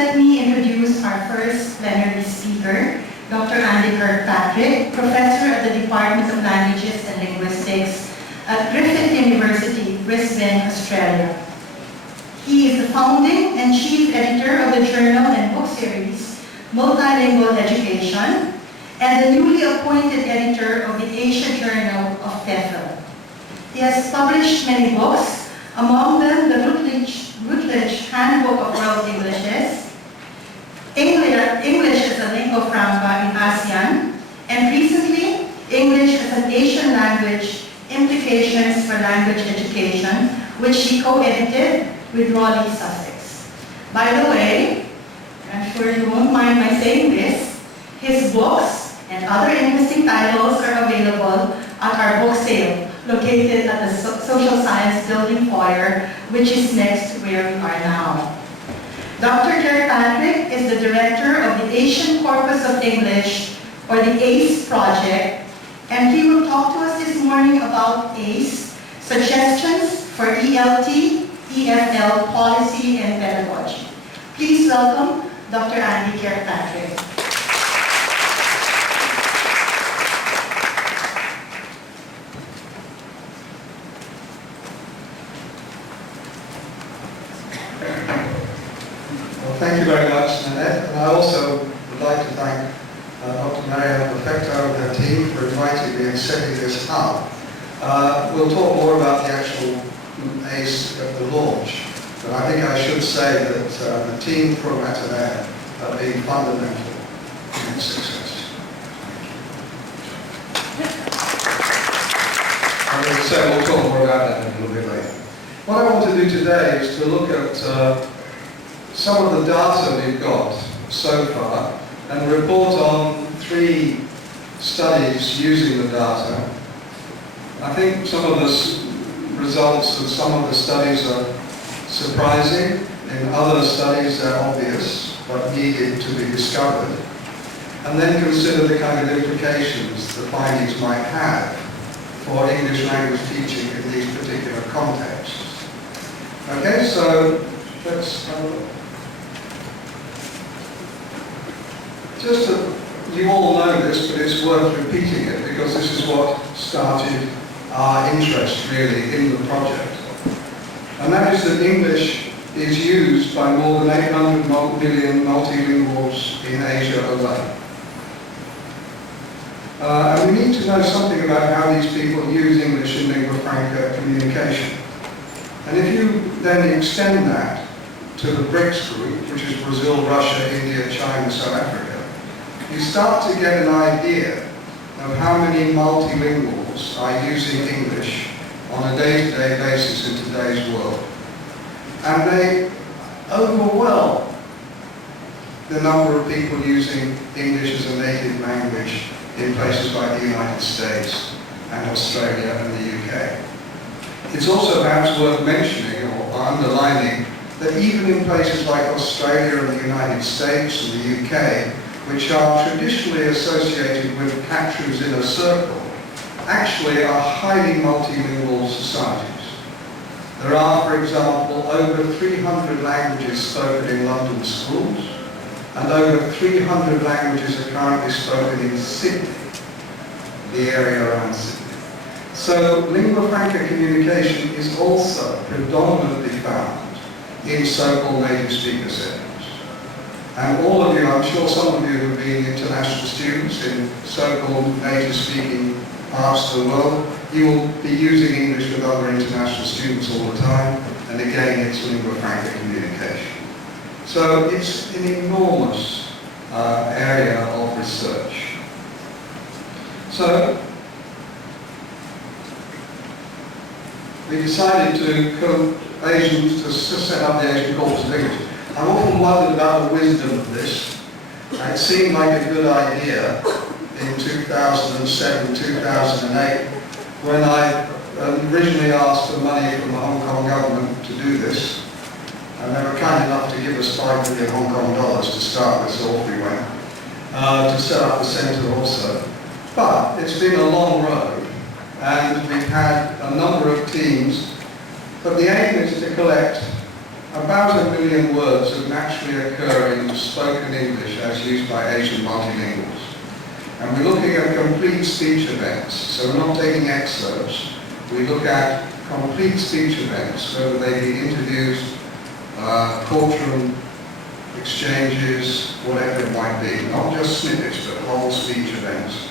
let me introduce our first plenary speaker, Dr. Andy Kirkpatrick, Professor of the Department of Languages and Linguistics at Griffith University, Brisbane, Australia. He is the founding and chief editor of the journal and book series Multilingual Education and the newly appointed editor of the Asia Journal of TEFL. He has published many books, among them the Routledge Handbook of World Englishes, English as a lingua franca in ASEAN, and recently, English as an Asian language, Implications for Language Education, which he co-edited with Raleigh, Sussex. By the way, I'm sure you won't mind my saying this, his books and other interesting titles are available at our book sale, located at the Social Science Building foyer, which is next to where we are now. Dr. Kirkpatrick is the director of the Asian Corpus of English, or the ACE project, and he will talk to us this morning about ACE, suggestions for ELT, EFL policy and pedagogy. Please welcome Dr. Andy Kirkpatrick. Thank you very much, Nanette. And I also would like to thank Dr. Maria Perfecto and her team for inviting me and setting this up. We'll talk more about the actual ACE at the launch, but I think I should say that the team from Ateneo have been fundamental in its success. As I said, we'll talk more about that in a little bit later. What I want to do today is to look at some of the data we've got so far and report on 3 studies using the data. I think some of the results of some of the studies are surprising. In other studies they're obvious but needed to be discovered. And then consider the kind of implications the findings might have for English language teaching in these particular contexts. Okay, so let's have a look. Just that you all know this, but it's worth repeating it because this is what started our interest really in the project. And that is that English is used by more than 800 million multilinguals in Asia alone. And we need to know something about how these people use English in lingua franca communication. And if you then extend that to the BRICS group, which is Brazil, Russia, India, China, South Africa, you start to get an idea of how many multilinguals are using English on a day-to-day basis in today's world. And they overwhelm the number of people using English as a native language in places like the United States and Australia and the UK. It's also perhaps worth mentioning or underlining that even in places like Australia and the United States and the UK, which are traditionally associated with captures in a circle, actually are highly multilingual societies. There are, for example, over 300 languages spoken in London schools, and over 300 languages are currently spoken in Sydney, the area around Sydney. So lingua franca communication is also predominantly found in so-called native speaker settings. And all of you, I'm sure some of you have been international students in so-called native-speaking parts of the world. You will be using English with other international students all the time, and again, it's lingua franca communication. So it's an enormous area of research. So we decided to set up the Asian Corpus of English. I've often wondered about the wisdom of this. It seemed like a good idea in 2007, 2008, when I originally asked for money from the Hong Kong government to do this. And they were kind enough to give us 5 million Hong Kong dollars to start this off we went, to set up the centre also. But it's been a long road, and we've had a number of teams, but the aim is to collect about 1 million words that naturally occur in spoken English as used by Asian multilinguals. And we're looking at complete speech events, so we're not taking excerpts. We look at complete speech events, whether they be interviews, courtroom exchanges, whatever it might be, not just snippets, but whole speech events.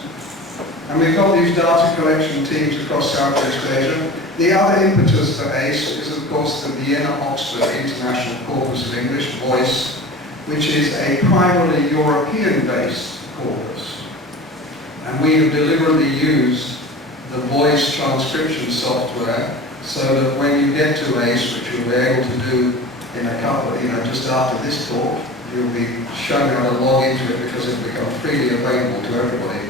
And we've got these data collection teams across Southeast Asia. The other impetus for ACE is, of course, the Vienna-Oxford International Corpus of English, VOICE, which is a primarily European-based corpus. And we have deliberately used the VOICE transcription software so that when you get to ACE, which you'll be able to do in a couple, just after this talk, you'll be shown how to log into it because it'll become freely available to everybody.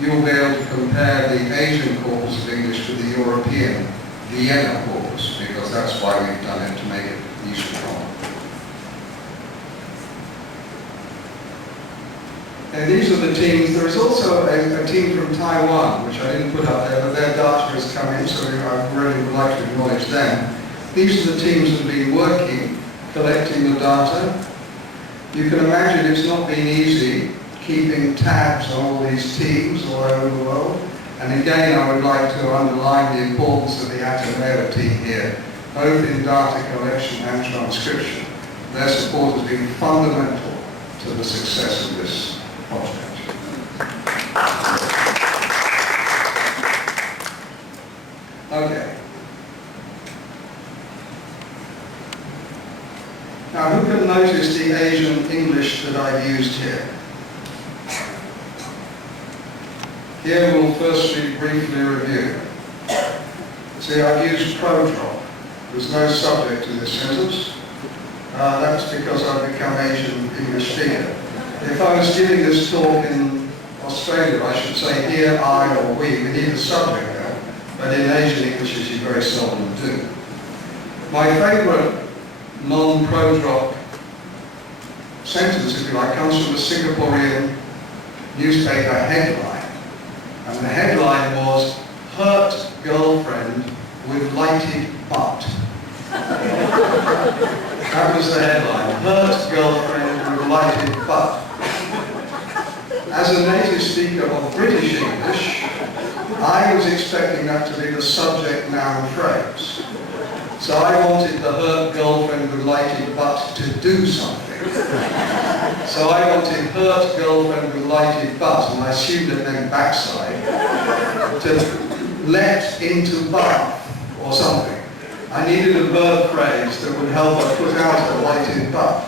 You'll be able to compare the Asian corpus of English to the European Vienna corpus, because that's why we've done it, to make it useful. And these are the teams. There is also a team from Taiwan, which I didn't put up there, but their data has come in, so I really would like to acknowledge them. These are the teams that have been working, collecting the data. You can imagine it's not been easy keeping tabs on all these teams all over the world. And again, I would like to underline the importance of the Ateneo team here, both in data collection and transcription. Their support has been fundamental to the success of this project. Okay. Now, who can notice the Asian English that I've used here? Here we'll firstly briefly review. See, I've used pro-drop. There's no subject in this sentence. That's because I've become Asian English speaker. If I was giving this talk in Australia, I should say here, I, or we. We need a subject there, but in Asian English, as you very seldom do. My favourite non-pro-drop sentence, if you like, comes from a Singaporean newspaper headline. And the headline was, "Hurt girlfriend with lighted butt." That was the headline, "Hurt girlfriend with lighted butt." As a native speaker of British English, I was expecting that to be the subject noun phrase. So I wanted the hurt girlfriend with lighted butt to do something. So I wanted hurt girlfriend with lighted butt, and I assumed it meant backside, to let into bath or something. I needed a verb phrase that would help her put out her lighted butt.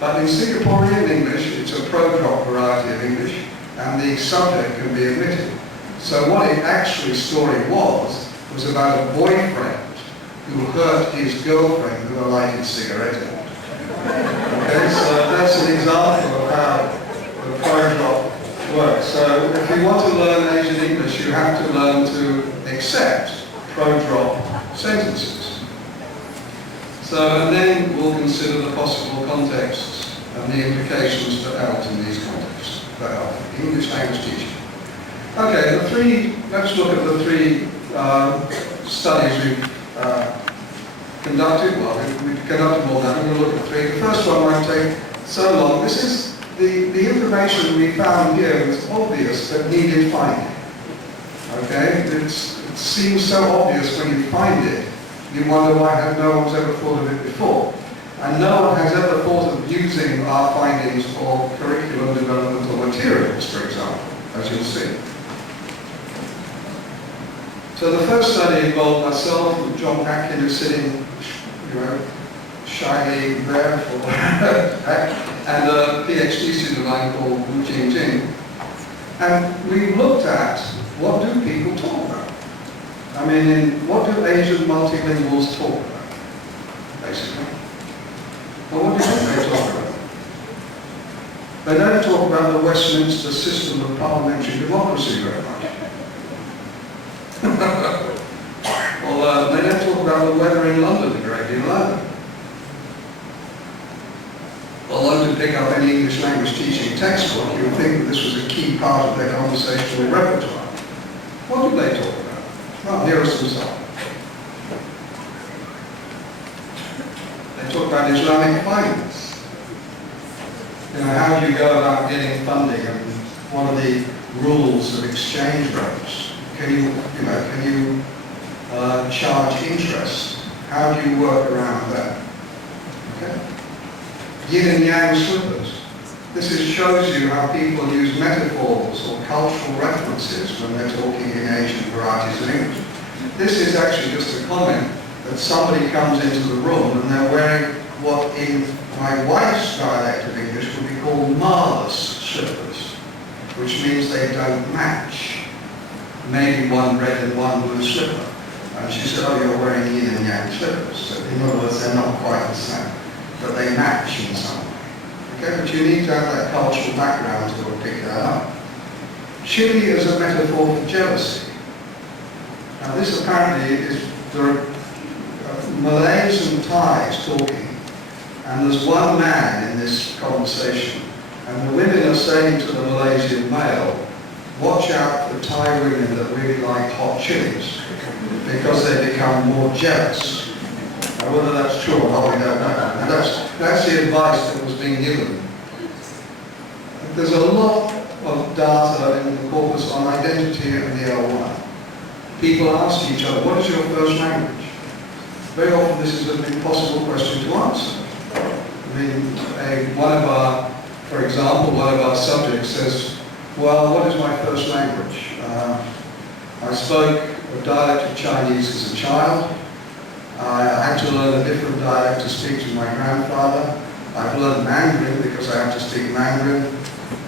But in Singaporean English, it's a pro-drop variety of English, and the subject can be omitted. So what it actually story was about a boyfriend who hurt his girlfriend with a lighted cigarette end. Okay, so that's an example of how the pro-drop works. So if you want to learn Asian English, you have to learn to accept pro-drop sentences. So, and then we'll consider the possible contexts and the implications for ALT in these contexts, for ALT, English language teaching. Okay, let's look at the three studies we've conducted. Well, we've conducted more than that. We're going to look at three. The first one won't take so long. This is the information we found here was obvious but needed finding. Okay, it seems so obvious when you find it. You wonder why no one's ever thought of it before. And no one has ever thought of using our findings for curriculum development or materials, for example, as you'll see. So the first study involved myself and John Atkin, who's sitting, shyly there, and a PhD student of mine called Wu Jingjing. And we looked at what do people talk about. I mean, what do Asian multilinguals talk about, basically? Well, what do you think they talk about? They don't talk about the Westminster system of parliamentary democracy very much. Well, they don't talk about the weather in London a great deal either. Although to pick up any English language teaching textbook, you would think that this was a key part of their conversational repertoire. What do they talk about? Well, here are some examples. about Islamic finance. You know, how do you go about getting funding, and what are the rules of exchange rates? Can you charge interest? How do you work around that? Okay. Yin and yang slippers. This shows you how people use metaphors or cultural references when they're talking in Asian varieties of English. This is actually just a comment that somebody comes into the room and they're wearing what in my wife's dialect of English would be called marvelous slippers, which means they don't match. Maybe one red and one blue slipper. And she said, oh, you're wearing yin and yang slippers. So in other words, they're not quite the same, but they match in some way. Okay, but you need to have that cultural background to pick that up. Chili is a metaphor for jealousy. Now this apparently is, there are Malays and Thais talking, and there's one man in this conversation, and the women are saying to the Malaysian male, watch out for Thai women that really like hot chilies, because they become more jealous. Now whether that's true or not, we don't know. And that's the advice that was being given. There's a lot of data in the corpus on identity and the L1. People ask each other, what is your first language? Very often this is an impossible question to answer. I mean, for example, one of our subjects says, well, what is my first language? I spoke a dialect of Chinese as a child. I had to learn a different dialect to speak to my grandfather. I've learned Mandarin because I have to speak Mandarin.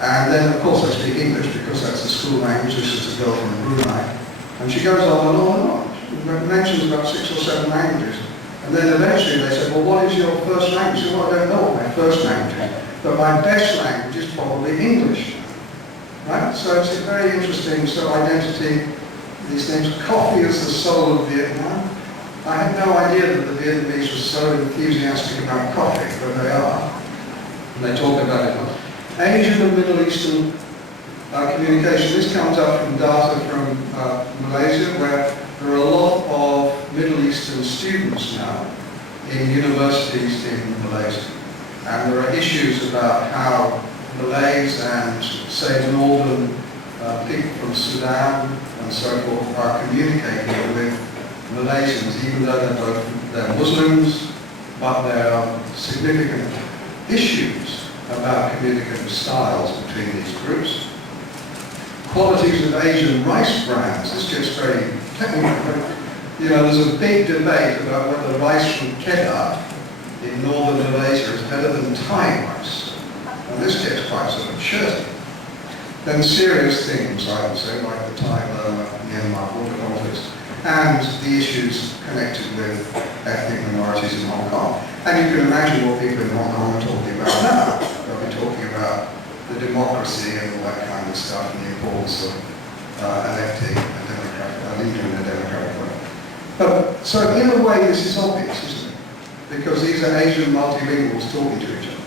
And then, of course, I speak English because that's the school language. This is a girl from Brunei. And she goes on and on and on. She mentions about 6 or 7 languages. And then eventually they said, well, what is your first language? She said, well, I don't know what my first language is, but my best language is probably English. Right? So it's a very interesting identity. These things, coffee is the soul of Vietnam. I had no idea that the Vietnamese were so enthusiastic about coffee, but they are. And they talk about it. Asian and Middle Eastern communication. This comes up from data from Malaysia, where there are a lot of Middle Eastern students now in universities in Malaysia. And there are issues about how Malays and, say, northern people from Sudan and so forth are communicating with Malaysians, even though they're Muslims, but there are significant issues about communicative styles between these groups. Qualities of Asian rice brands. This gets very technical. You know, there's a big debate about whether rice from Kedah in northern Malaysia is better than Thai rice. And this gets quite sort of shirty. Then serious things, I would say, like the Thai Burma, Myanmar border conflicts, and the issues connected with ethnic minorities in Hong Kong. And you can imagine what people in Hong Kong are talking about now. They'll be talking about the democracy and all that kind of stuff, and the importance of electing a leader in a democratic way. But, so in a way this is obvious, isn't it? Because these are Asian multilinguals talking to each other.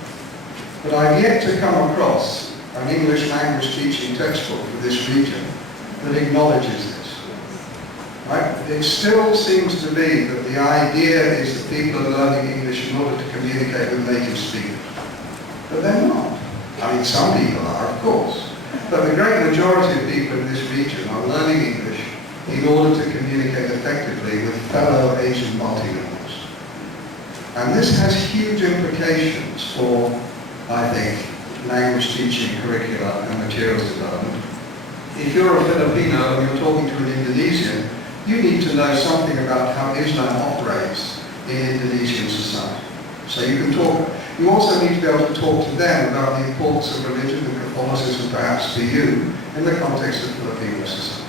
But I've yet to come across an English language teaching textbook for this region that acknowledges this. Right? It still seems to be that the idea is that people are learning English in order to communicate with native speakers. But they're not. I mean, some people are, of course. But the great majority of people in this region are learning English in order to communicate effectively with fellow Asian multilinguals. And this has huge implications for, I think, language teaching, curricula, and materials development. If you're a Filipino and you're talking to an Indonesian, you need to know something about how Islam operates in Indonesian society. So you can talk. You also need to be able to talk to them about the importance of religion and Catholicism, perhaps to you, in the context of Filipino society.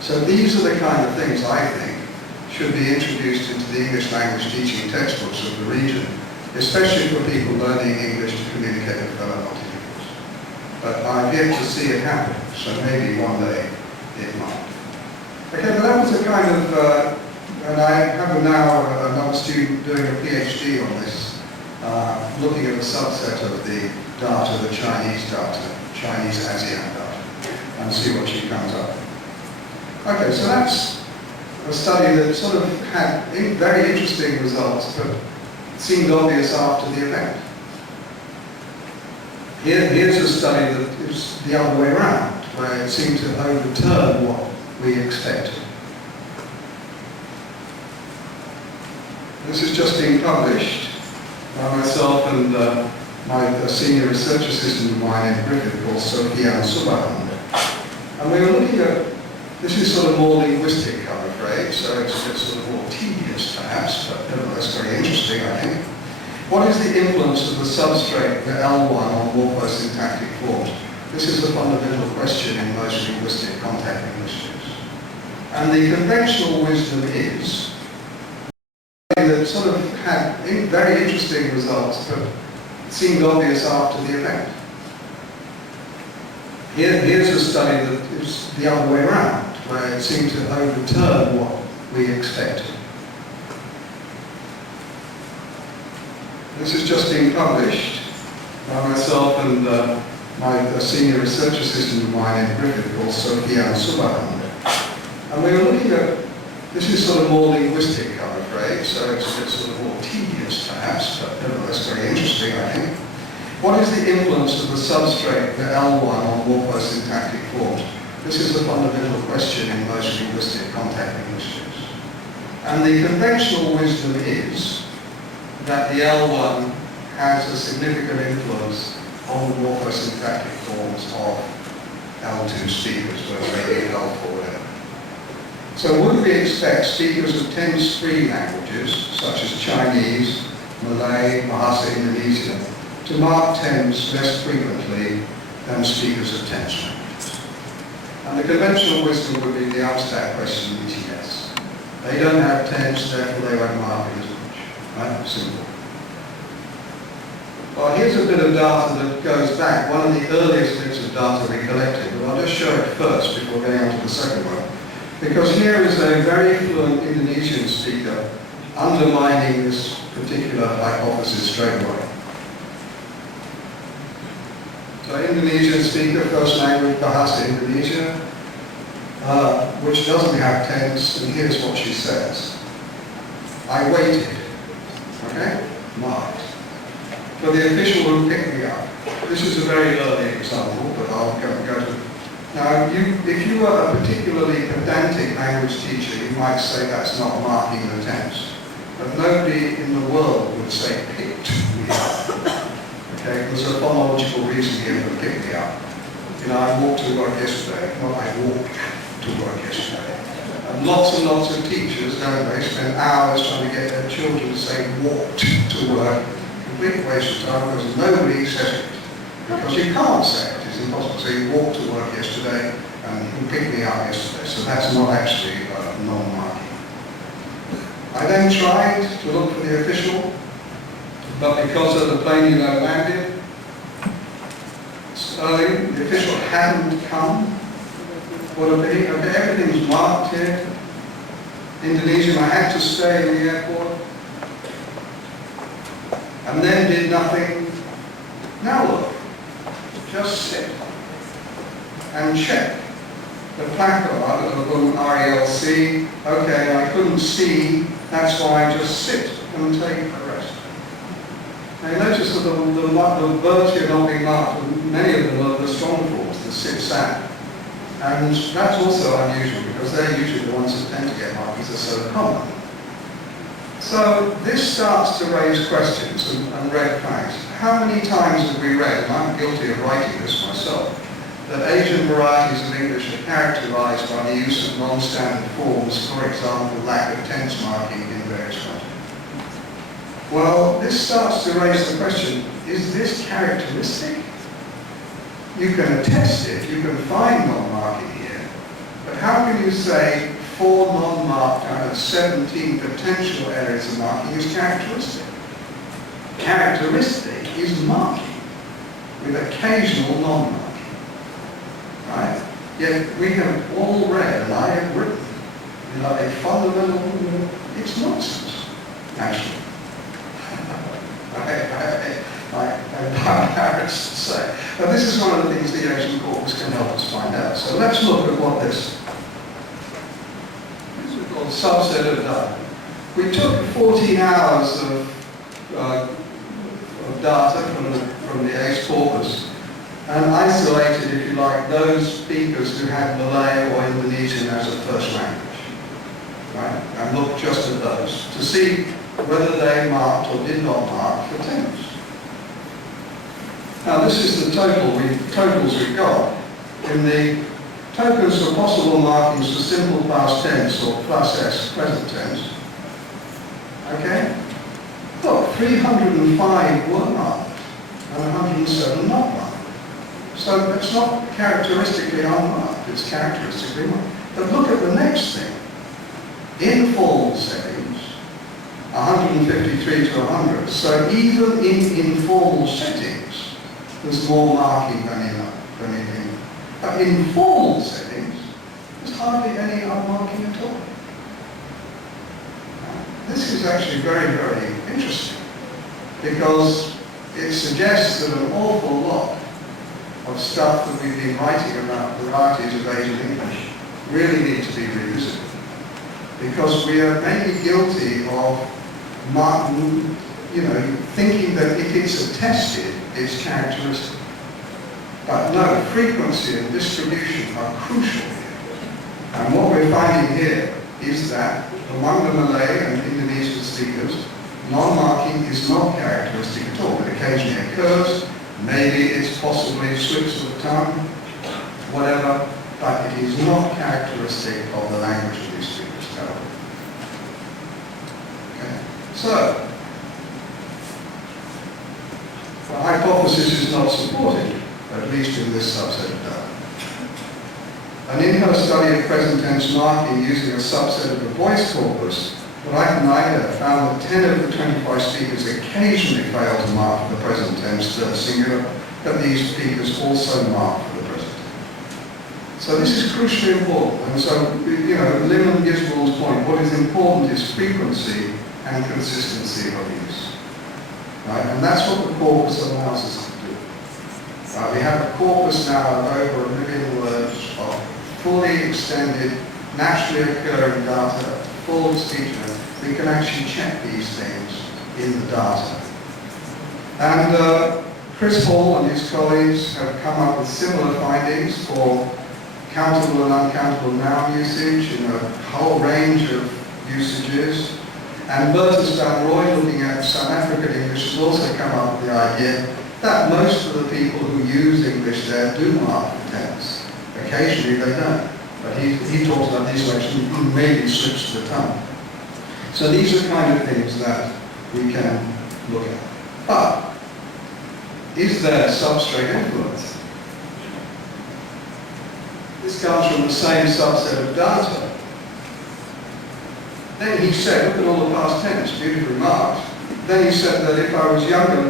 So these are the kind of things I think should be introduced into the English language teaching textbooks of the region, especially for people learning English to communicate with fellow multilinguals. But I've yet to see it happen, so maybe one day it might. Okay, but that was a kind of, and I have now another student doing a PhD on this, looking at a subset of the data, the Chinese data, Chinese ASEAN data, and see what she comes up with. Okay, so that's a study that sort of had very interesting results, but It seemed obvious after the event. Here's a study that is the other way around, where it seemed to overturn what we expected. This has just been published by myself and my senior research assistant of mine in Griffith called Sophia. And we were looking at, this is sort of more linguistic, I'm afraid, so it's a bit sort of more tedious perhaps, but nevertheless very interesting, I think. What is the influence of the substrate, the L1, on morphosyntactic forms? This is a fundamental question in most linguistic contact linguistics. And the conventional wisdom is that sort of had very interesting results, but seemed obvious after the event. Here's a study that is the other way around, where it seemed to overturn what we expected. This has just been published by myself and my senior research assistant of mine in Griffith called Sophia. And we were looking at, this is sort of more linguistic, I'm afraid, so it's a bit sort of more tedious perhaps, but nevertheless very interesting, I think. What is the influence of the substrate, the L1, on morphosyntactic forms? This is a fundamental question in most linguistic contact linguistics. And the conventional wisdom is that the L1 has a significant influence on the morphosyntactic forms of L2 speakers, whether they be L4 or whatever. So would we expect speakers of 10 stream languages, such as Chinese, Malay, Bahasa Indonesia, to mark tens less frequently than speakers of 10 languages? And the conventional wisdom would be the answer to that question is yes. They don't have tens, therefore they won't mark it as much. Right? Simple. Well, here's a bit of data that goes back, one of the earliest bits of data we collected, but I'll just show it first before going on to the second one. Because here is a very fluent Indonesian speaker undermining this particular hypothesis straight away. So Indonesian speaker, first language, Bahasa Indonesia, which doesn't have tense, and here's what she says. I waited, okay, marked, for the official who picked me up. This is a very early example, but I'll go to. Now, if you were a particularly pedantic language teacher, you might say that's not marking the tense. But nobody in the world would say picked me up. Okay, there's a phonological reason here for pick me up. You know, I walked to work yesterday, not I walked to work yesterday. And lots of teachers, don't they, spend hours trying to get their children to say walked to work. Complete waste of time because nobody says it. Because you can't say it. It's impossible. So you walked to work yesterday and you picked me up yesterday. So that's not actually non-marking. I then tried to look for the official, but because of the plane landed early, the official hadn't come. Everything's marked here. Indonesian, I had to stay in the airport. And then did nothing. Now look, just sit and check the placard of the RELC. Okay, I couldn't see, that's why I just sit and take a rest. Now you notice that the verbs here not being marked, many of them are the strong forms, the sit, sat. And that's also unusual because they're usually the ones that tend to get marked because they're so common. So this starts to raise questions and red flags. How many times have we read, and I'm guilty of writing this myself, that Asian varieties of English are characterized by the use of non-standard forms, for example, lack of tense marking in various contexts? Well, this starts to raise the question, is this characteristic? You can attest it, you can find non-marking here, but how can you say 4 non-marked out of 17 potential areas of marking is characteristic? Characteristic is marking with occasional non-marking, right? Yet we have all read, and I have written, a fundamental, it's nonsense, actually. I'm embarrassed to say. But this is one of the things the Asian Corpus can help us find out. So let's look at what this is called subset of data. We took 14 hours of of data from the ACE corpus and isolated, if you like, those speakers who had Malay or Indonesian as a first language, right? And looked just at those to see whether they marked or did not mark for tense. Now this is the totals we've got. In the tokens for possible markings for simple past tense or plus S present tense, okay? Look, 305 were marked and 107 not marked. So it's not characteristically unmarked, it's characteristically marked. But look at the next thing. Informal settings, 153 to 100. So even in informal settings, there's more marking than in. But in formal settings, there's hardly any unmarking at all. This is actually very, very interesting because it suggests that an awful lot of stuff that we've been writing about varieties of Asian English really need to be revisited. Because we are maybe guilty of thinking that if it's attested, it's characteristic. But no, frequency and distribution are crucial here. And what we're finding here is that among the Malay and Indonesian speakers, non-marking is not characteristic at all. It occasionally occurs. Maybe it's possibly slips of the tongue, whatever, but it is not characteristic of the language of these speakers. No. Okay. So, the hypothesis is not supported, at least in this subset of data. And in her study of present tense marking using a subset of the voice corpus, Ateneo found that 10 of the 25 speakers occasionally failed to mark for the present tense singular, but these speakers also mark for the present tense. So this is crucially important. And so, Lim and Gisborne's point, what is important is frequency and consistency of use. Right? And that's what the corpus allows us to do. We have a corpus now of over 1 million words of fully extended, naturally occurring data, full of speech. We can actually check these things in the data. And Chris Hall and his colleagues have come up with similar findings for countable and uncountable noun usage in a whole range of usages. And Bertus van Rooij, looking at South African English, has also come up with the idea that most of the people who use English there do mark the tense. Occasionally they don't. But he talks about these sections who maybe slips to the tongue. So these are kind of things that we can look at. But is there substrate influence? This comes from the same subset of data. Then he said, look at all the past tense, beautifully marked. Then he said that if I was younger,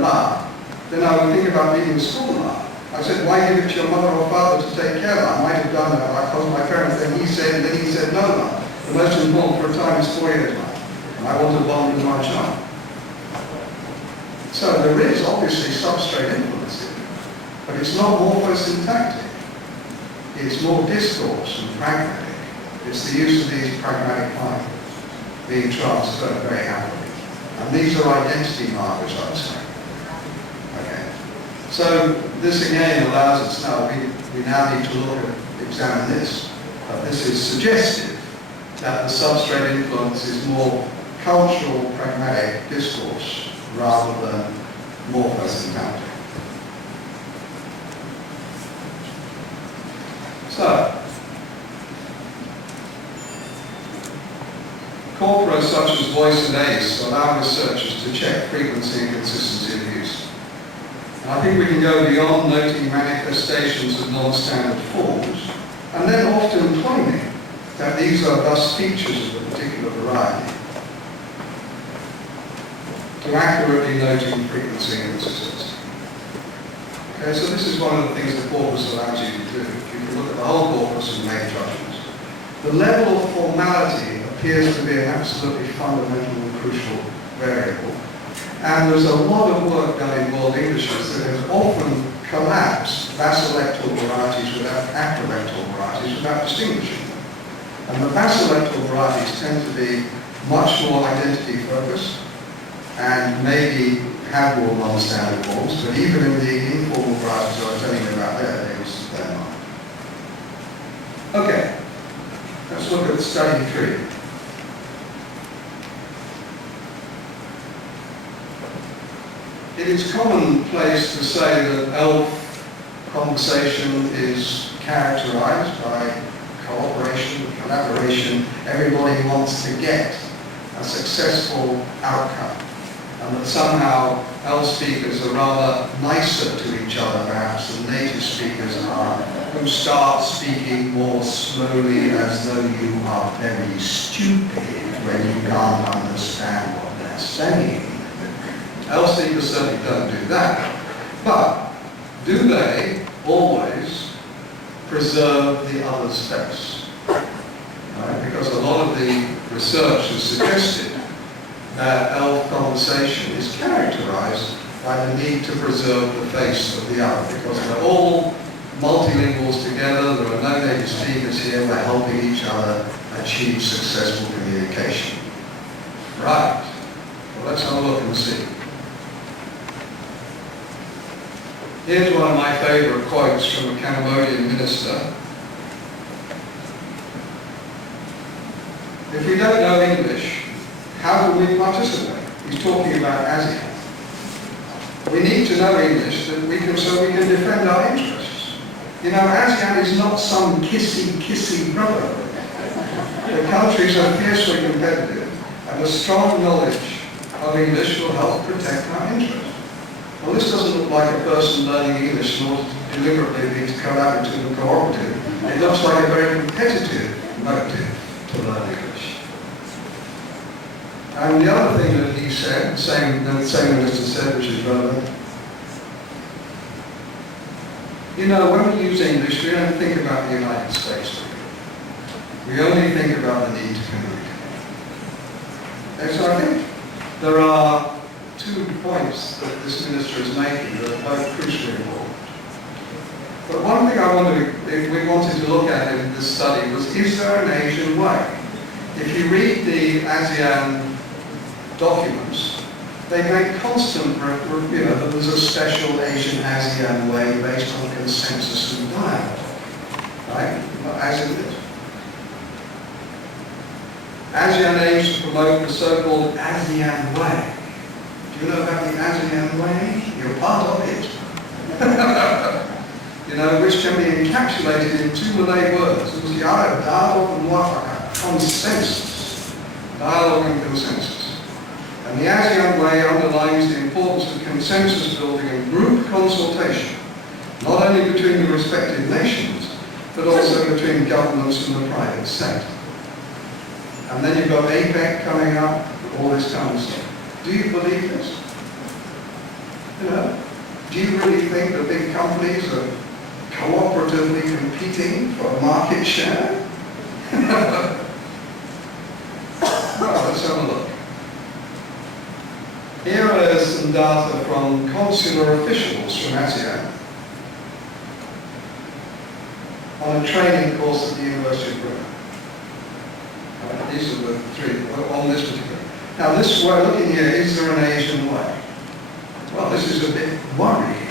then I would think about leaving school now. I said, why give it to your mother or father to take care of? I might have done that. I told my parents. Then he said, no. The most important for a time is 4 years now. And I want to bond with my child. So there is obviously substrate influence here. But it's not morphosyntactic. It's more discourse and pragmatic. It's the use of these pragmatic findings being transferred very happily. And these are identity markers, I would say. Okay. So this again allows us now, we now need to examine this. This is suggestive that the substrate influence is more cultural, pragmatic discourse rather than morphosyntactic. So, corpora such as voice and ACE allow researchers to check frequency and consistency of use. And I think we can go beyond noting manifestations of non-standard forms and then often claiming that these are thus features of a particular variety to accurately noting frequency and consistency. Okay, so this is one of the things the corpus allows you to do. You can look at the whole corpus and make judgments. The level of formality appears to be an absolutely fundamental and crucial variable. And there's a lot of work done in World Englishes that has often collapsed basilectal varieties with acrolectal varieties without distinguishing them. And the basilectal varieties tend to be much more identity focused, and maybe have more non-standard forms, but even in the informal varieties I was telling you about there, they was there not. Okay, let's look at study 3. It is commonplace to say that ELF conversation is characterized by cooperation, collaboration. Everybody wants to get a successful outcome, and that somehow ELF speakers are rather nicer to each other perhaps than native speakers are, who start speaking more slowly as though you are very stupid when you can't understand what they're saying. ELF speakers certainly don't do that, but do they always preserve the other space? Right? Because a lot of the research has suggested that ELF conversation is characterized by the need to preserve the face of the other, because we're all multilinguals together, there are no native speakers here, we're helping each other achieve successful communication. Right, well, let's have a look and see. Here's one of my favorite quotes from a Cambodian minister. If we don't know English, how do we participate? He's talking about ASEAN. We need to know English so we can defend our interests. You know, ASEAN is not some kissy brotherhood. The countries are fiercely competitive, and a strong knowledge of English will help protect our interests. Well, this doesn't look like a person learning English in order to deliberately be collaborative and cooperative. It looks like a very competitive motive to learn English. And the other thing that he said, the same minister said, which is relevant, you know, when we use English, we don't think about the United States. We only think about the need to communicate. And so I think there are 2 points that this minister is making that are both crucially important. But one thing we wanted to look at in this study was, is there an Asian way? If you read the ASEAN documents, they make constant, that there's a special Asian ASEAN way based on consensus and dialogue, right? As it is. ASEAN aims to promote the so-called ASEAN way. Do you know about the ASEAN way? You're part of it. Which can be encapsulated in 2 Malay words. It was the art of dialogue and muafakat, consensus. Dialogue and consensus. And the ASEAN way underlines the importance of consensus building and group consultation, not only between the respective nations, but also between governments and the private sector. And then you've got APEC coming up, all this kind of stuff. Do you believe this? Do you really think the big companies are cooperatively competing for market share? Well, let's have a look. Here are some data from consular officials from ASEAN on a training course at the University of Griffith. These are the 3 on this particular. Now this we're looking here, is there an Asian way? Well, this is a bit worrying,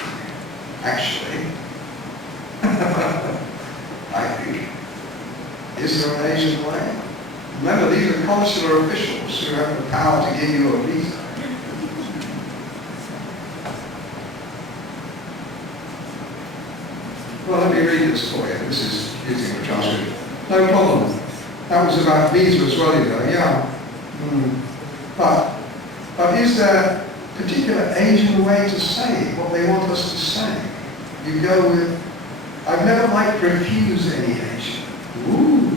actually. I think. Is there an Asian way? Remember, these are consular officials who have the power to give you a visa. Well, let me read this for you. This is using the transcript. No problem. That was about visa as well, yeah. But is there a particular Asian way to say what they want us to say? You go with, I've never liked refuse any Asian. Ooh.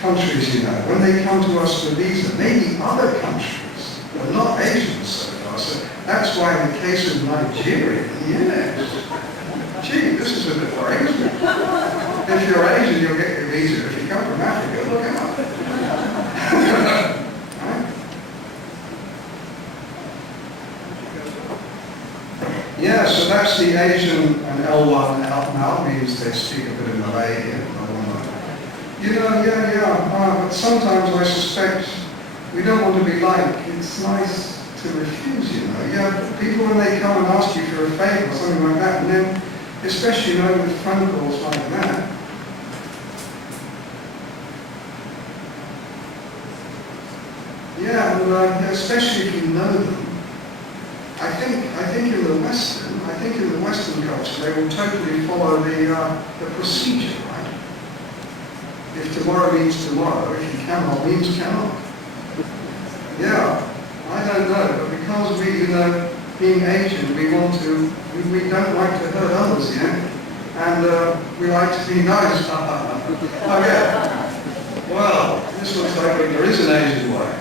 Countries, when they come to us for visa, maybe other countries, but not Asians so far. So that's why in the case of Nigeria, yes. Gee, this is a bit worrying, isn't it? If you're Asian, you'll get your visa. If you come from Africa, look out. Right? Yeah, so that's the Asian and L1 and L means they speak a bit of Malay. But sometimes I suspect We don't want to be like, it's nice to refuse, you know. Yeah, people when they come and ask you for a favour or something like that, and then, especially, you know, with phone calls like that, yeah, and especially if you know them, I think in the Western culture, they will totally follow the procedure, right? If tomorrow means tomorrow, if you cannot means cannot. Yeah, I don't know, but because we, you know, being Asian, we don't like to hurt others, yeah? And we like to be nice. Oh yeah. Well, this looks like there is an Asian way.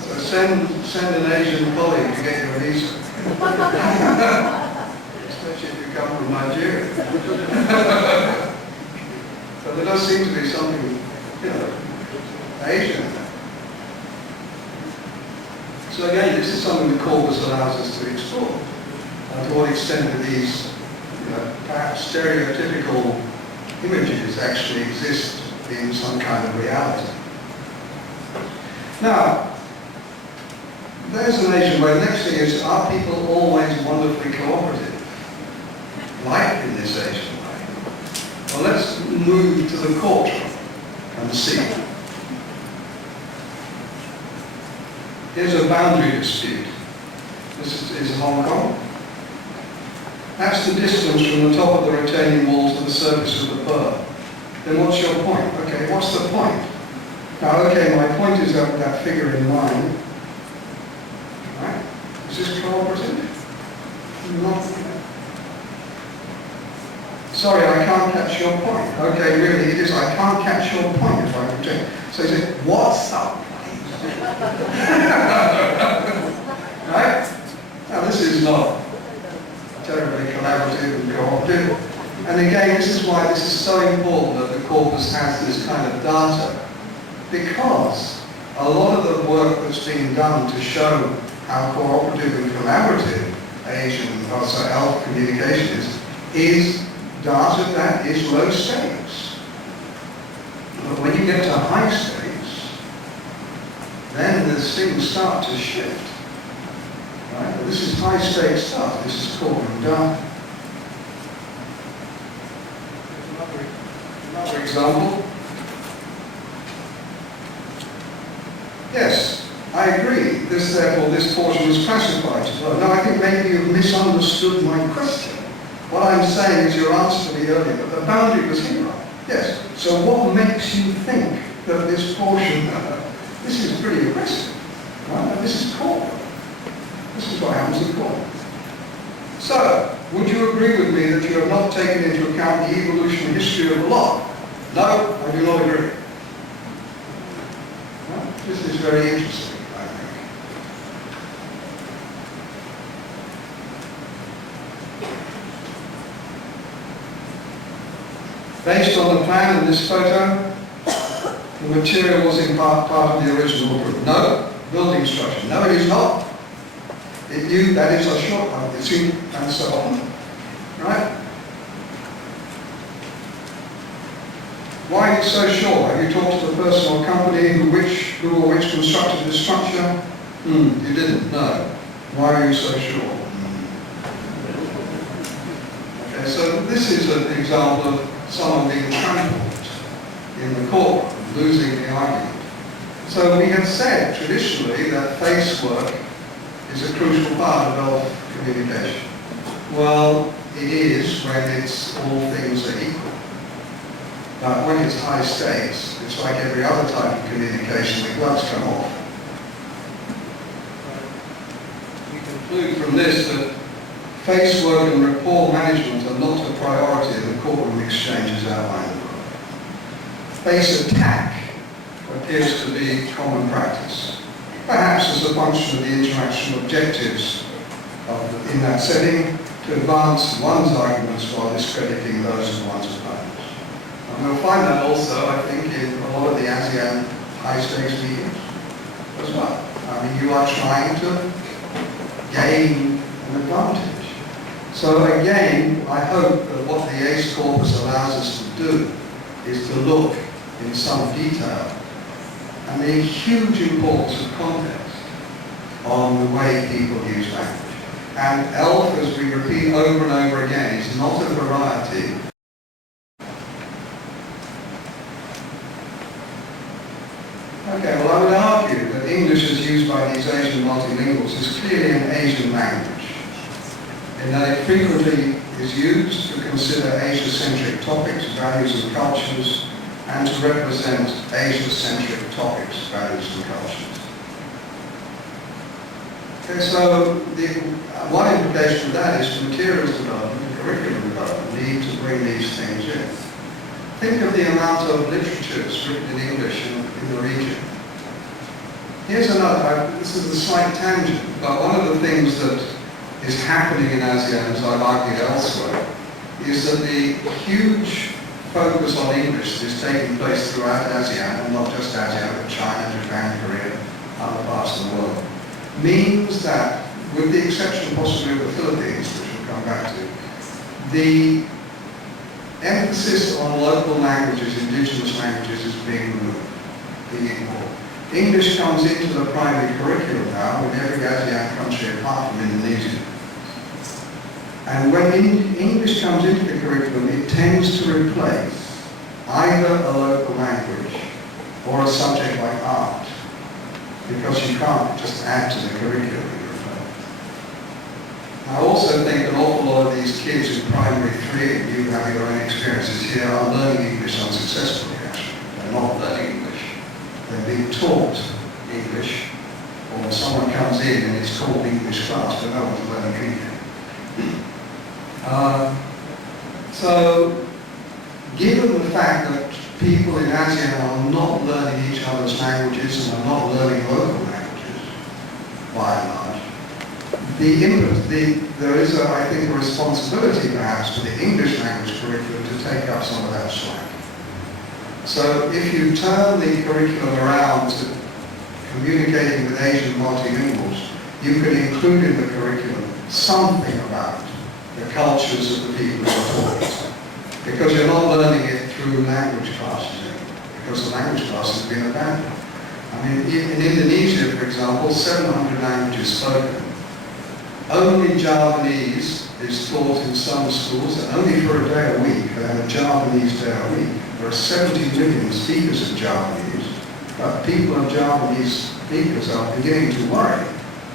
So send an Asian colleague to get your visa. Especially if you come from Nigeria. So there does seem to be something, you know, Asian in that. So again, this is something the corpus allows us to explore. To what extent do these, you know, perhaps stereotypical images actually exist in some kind of reality. Now, there's an Asian way. The next thing is, are people always wonderfully cooperative? Like in this Asian way? Well, let's move to the courtroom and see. Here's a boundary dispute. This is Hong Kong. That's the distance from the top of the retaining wall to the surface of the berm. Then what's your point? Okay, what's the point? Now, okay, my point is that figure in line. Right? Is this cooperative? Not. Sorry, I can't catch your point. Okay, really, it is. I can't catch your point if I pretend. So is it, what's up? Right? Now, this is not terribly collaborative and cooperative. And again, this is why this is so important that the corpus has this kind of data, because a lot of the work that's being done to show how cooperative and collaborative ALT communication is data that is low stakes. But when you get to high stakes, then these things start to shift. Right? But this is high stakes stuff. This is courtroom data. Another example. Yes, I agree. Therefore, this portion is classified as well. Now, I think maybe you've misunderstood my question. What I'm saying is your answer to me earlier, but the boundary was here. Yes. So what makes you think that this portion, this is pretty aggressive, right? This is court. This is what happens in court. So, would you agree with me that you have not taken into account the evolutionary history of the law? No, I do not agree. Well, this is very interesting, I think. Based on the plan in this photo, the material was in part of the original proof. No, building structure. No, it is not. That is a short one, it's in, and so on. Right? Why is it so short? Have you talked to the person or company who or which constructed this structure? You didn't? No. Why are you so sure? Okay, so this is an example of someone being trampled in the court, losing the argument. So we have said traditionally that face work is a crucial part of ALT communication. Well, it is when it's all things are equal. But when it's high stakes, it's like every other type of communication, the gloves come off. We conclude from this that face work and rapport management are not a priority in the courtroom exchanges outlined above. Face attack appears to be common practice, perhaps as a function of the interaction objectives in that setting to advance one's arguments while discrediting those of one's opponents. And we'll find that also, I think, in a lot of the ASEAN high-stakes meetings as well. I mean, you are trying to gain an advantage. So again, I hope that what the ACE corpus allows us to do is to look in some detail and the huge importance of context on the way people use language. And ELF, as we repeat over and over again, is not a variety. Okay, well, I would argue that English as used by these Asian multilinguals is clearly an Asian language, in that it frequently is used to consider Asia-centric topics, values and cultures, and to represent Asia-centric topics, values and cultures. Okay, so one implication of that is materials development and curriculum development need to bring these things in. Think of the amount of literatures written in English in the region. Here's another, this is a slight tangent, but one of the things that is happening in ASEAN, as I've argued elsewhere, is that the huge focus on English that is taking place throughout ASEAN, and not just ASEAN, but China, Japan, Korea, other parts of the world, means that, with the exception possibly of the Philippines, which we'll come back to, the emphasis on local languages, indigenous languages, is being removed, being ignored. English comes into the primary curriculum now in every ASEAN country apart from Indonesia. And when English comes into the curriculum, it tends to replace either a local language or a subject like art, because you can't just add to the curriculum. I also think an awful lot of these kids in primary 3, and you have your own experiences here, are learning English unsuccessfully, actually. They're not learning English. They're being taught English, or someone comes in and it's called English class, but no one's learning anything. So, given the fact that people in ASEAN are not learning each other's languages and are not learning local languages, by and large, there is, I think, a responsibility perhaps for the English language curriculum to take up some of that slack. So if you turn the curriculum around to communicating with Asian multilinguals, you can include in the curriculum something about the cultures of the people who are talking to. Because you're not learning it through language classes anymore, because the language classes have been abandoned. I mean, in Indonesia, for example, 700 languages spoken. Only Javanese is taught in some schools, and only for a day a week. They have a Javanese day a week. There are 70 million speakers of Javanese, but people of Javanese speakers are beginning to worry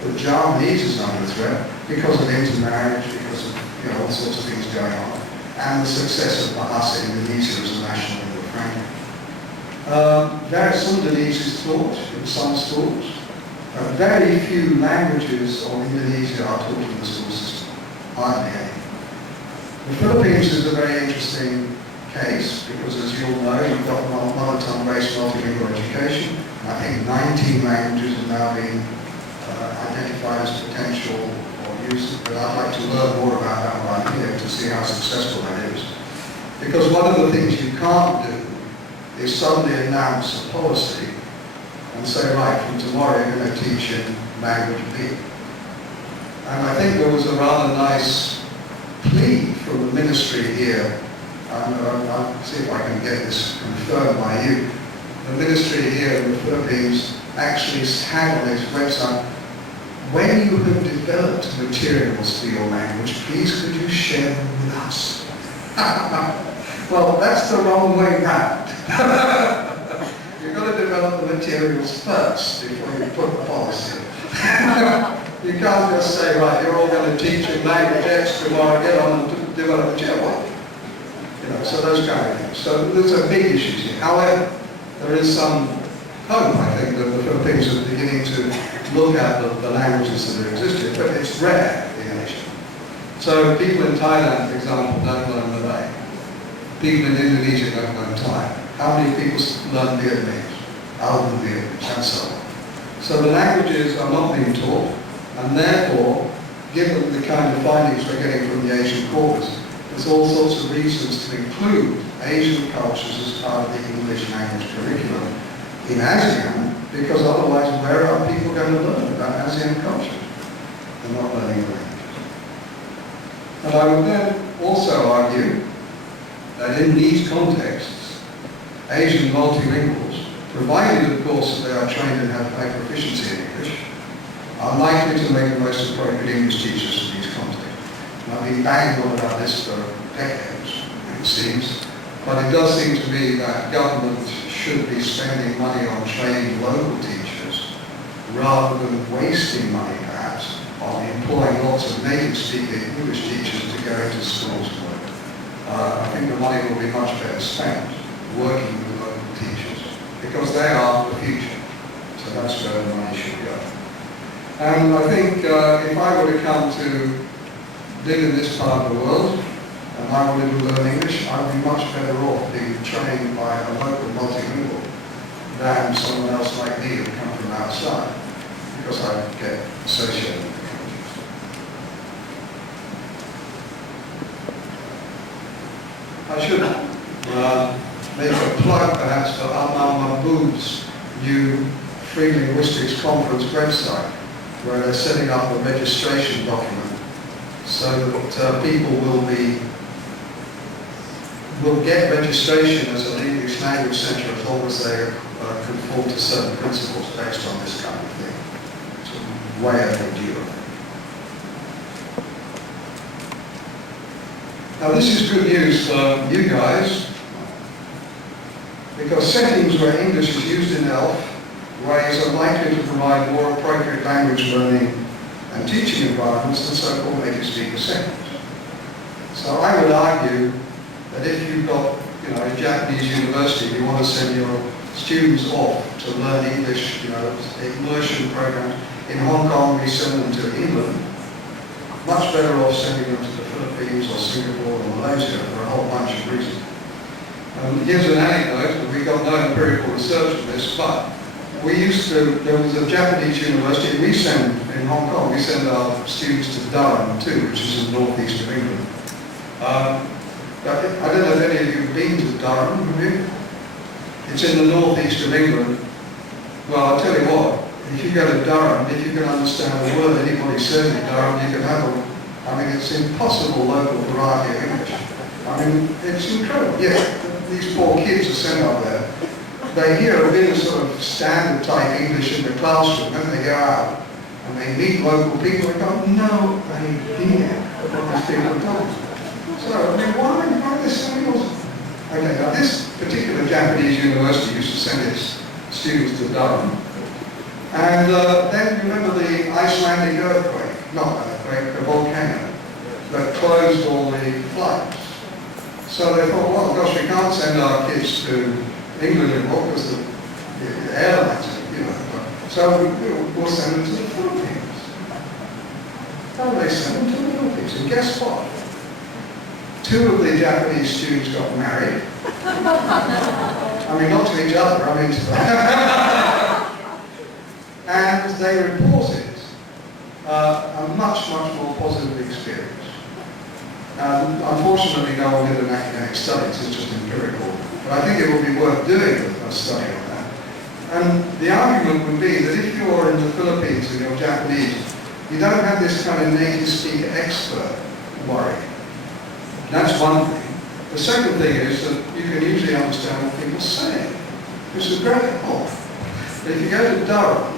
that Javanese is under threat because of intermarriage, because of all sorts of things going on, and the success of Bahasa Indonesia as a national lingua franca. Indonesian is taught in some schools. Very few languages of Indonesia are taught in the school system, hardly any. The Philippines is a very interesting case because, as you all know, you've got mother tongue-based multilingual education. I think 19 languages are now being identified as potential or used, but I'd like to learn more about that while I'm here to see how successful that is. Because one of the things you can't do is suddenly announce a policy and say, right, from tomorrow you're going to teach in language B. And I think there was a rather nice plea from the ministry here. I'll see if I can get this confirmed by you. The ministry here in the Philippines actually had on its website, when you have developed materials for your language, please could you share them with us? Well, that's the wrong way round. You've got to develop the materials first before you put the policy. You can't just say, right, you're all going to teach in language X tomorrow, get on and develop material. So those kind of things. So there's a big issues here. However, there is some hope, I think, that the Philippines are beginning to look at the languages that are existing, but it's rare in Asia. So people in Thailand, for example, don't learn Malay. People in Indonesia don't learn Thai. How many people learn Vietnamese? Alvin Vietnamese, and so on. So the languages are not being taught, and therefore, given the kind of findings we're getting from the Asian Corpus, there's all sorts of reasons to include Asian cultures as part of the English language curriculum in ASEAN, because otherwise where are people going to learn about ASEAN culture? They're not learning the languages. And I would then also argue that in these contexts, Asian multilinguals provided of course that they are trained and have high proficiency in English, are likely to make the most appropriate English teachers for these contexts. And I've been banging on about this for decades, it seems, but it does seem to me that government should be spending money on training local teachers rather than wasting money perhaps on employing lots of native speaking English teachers to go into schools to work. I think the money will be much better spent working with local teachers because they are the future. So that's where the money should go. And I think if I were to come to live in this part of the world and I wanted to learn English, I would be much better off being trained by a local multilingual than someone else like me who come from outside, because I get associated with the countries. I should make a plug perhaps for Mahmoud's new Free Linguistics Conference website, where they're setting up a registration document so that people will get registration as an English language centre as long as they conform to certain principles based on this kind of thing. It's way overdue. Now this is good news for you guys, because settings where English is used in ELF ways are likely to provide more appropriate language learning and teaching environments than so-called native speaker settings. So I would argue that if you've got, a Japanese university, you want to send your students off to learn English, immersion programs. In Hong Kong, we send them to England. Much better off sending them to the Philippines or Singapore or Malaysia for a whole bunch of reasons. Here's an anecdote, and we've got no empirical research on this, but there was a Japanese university, we send, in Hong Kong, we send our students to Durham too, which is in the northeast of England. I don't know if any of you have been to Durham, have you? It's in the northeast of England. Well, I'll tell you what, if you go to Durham, if you can understand a word anybody says in Durham, you can have it's impossible local variety of English. It's incredible. Yeah, these poor kids are sent up there. They hear a bit of sort of standard type English in the classroom, then they go out and they meet local people and go, no idea what these people are talking. So, why this so many? Okay, now this particular Japanese university used to send its students to Durham. And then remember the Icelandic earthquake, not earthquake, the volcano, that closed all the flights. So they thought, well, gosh, we can't send our kids to England anymore because the airlines, so we'll send them to the Philippines. So they sent them to the Philippines, and guess what? 2 of the Japanese students got married. Not to each other, to them. And they reported a much, much more positive experience. Unfortunately, no one did an academic study, it's just empirical. But I think it would be worth doing a study on that. And the argument would be that if you're in the Philippines and you're Japanese, you don't have this kind of native speaker expert worry. That's one thing. The second thing is that you can usually understand what people say, which is a great help. But if you go to Durham,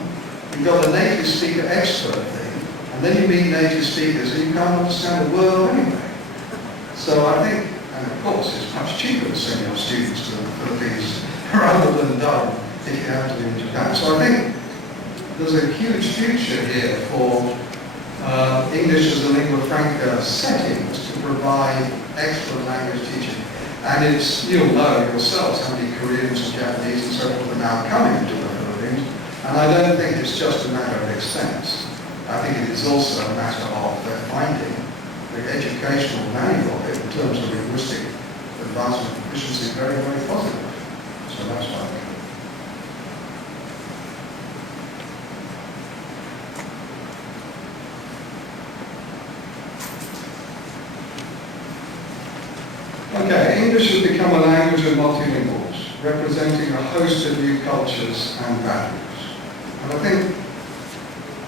you've got a native speaker expert thing, and then you meet native speakers and you can't understand a word anyway. So I think, and of course, it's much cheaper to send your students to the Philippines rather than Durham if you have to be in Japan. So I think there's a huge future here for English as a lingua franca settings to provide excellent language teaching. And you'll know yourselves how many Koreans and Japanese and so forth are now coming to the Philippines. And I don't think it's just a matter of expense. I think it is also a matter of their finding the educational value of it in terms of linguistic advancement and proficiency very, very positive. So that's why I think. Okay, English has become a language of multilinguals, representing a host of new cultures and values. And I think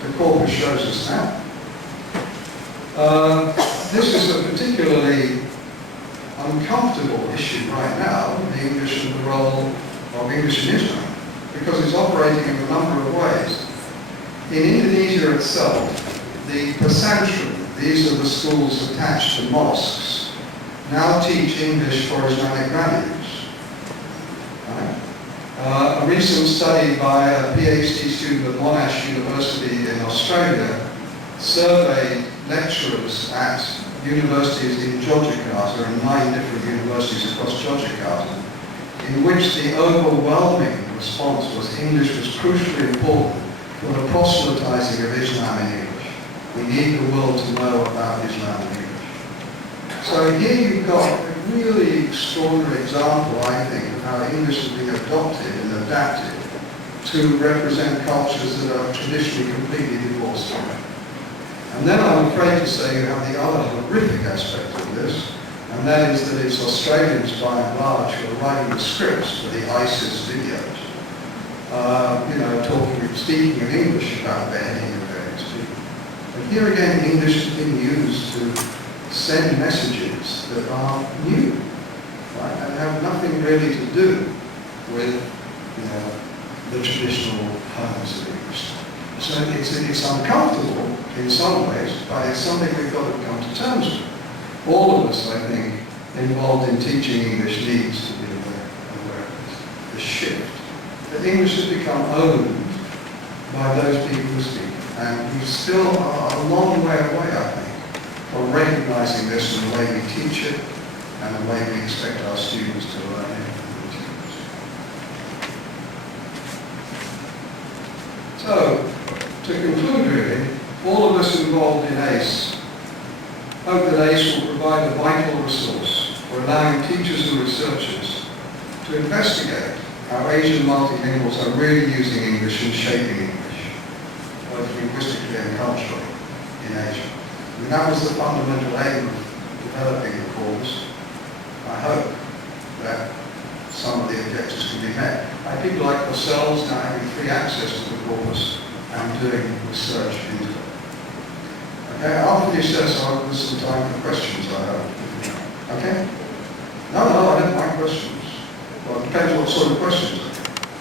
the Corpus shows us that. This is a particularly uncomfortable issue right now, the English and the role of English in Israel. operating in a number of ways. In Indonesia itself, the pesantren, these are the schools attached to mosques, now teach English for Islamic values. Right? A recent study by a PhD student at Monash University in Australia surveyed lecturers at universities in Yogyakarta, and 9 different universities across Yogyakarta, in which the overwhelming response was English was crucially important for the proselytizing of Islam in English. We need the world to know about Islam in English. So here you've got a really extraordinary example, I think, of how English has been adopted and adapted to represent cultures that are traditionally completely divorced from it. And then I'm afraid to say you have the other horrific aspect of this, and that is that it's Australians by and large who are writing the scripts for the ISIS videos. Speaking in English about beheading of various people. But here again, English has been used to send messages that are new, right, and have nothing really to do with, the traditional terms of English. So it's uncomfortable in some ways, but it's something we've got to come to terms with. All of us, I think, involved in teaching English needs to be aware of the shift. That English has become owned by those people who speak it. And we still are a long way away, I think, from recognizing this in the way we teach it and the way we expect our students to learn it. So, to conclude really, all of us involved in ACE hope that ACE will provide a vital resource for allowing teachers and researchers to investigate how Asian multilinguals are really using English and shaping English, both linguistically and culturally, in Asia. And that was the fundamental aim of developing the course. I hope that some of the objectives can be met. People like yourselves now having free access to the corpus and doing research into it. Okay, I'll finish this, so there's some time for questions, I hope. Okay? No, I don't mind questions. Well, it depends what sort of questions.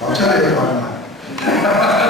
I'll tell you if I mind.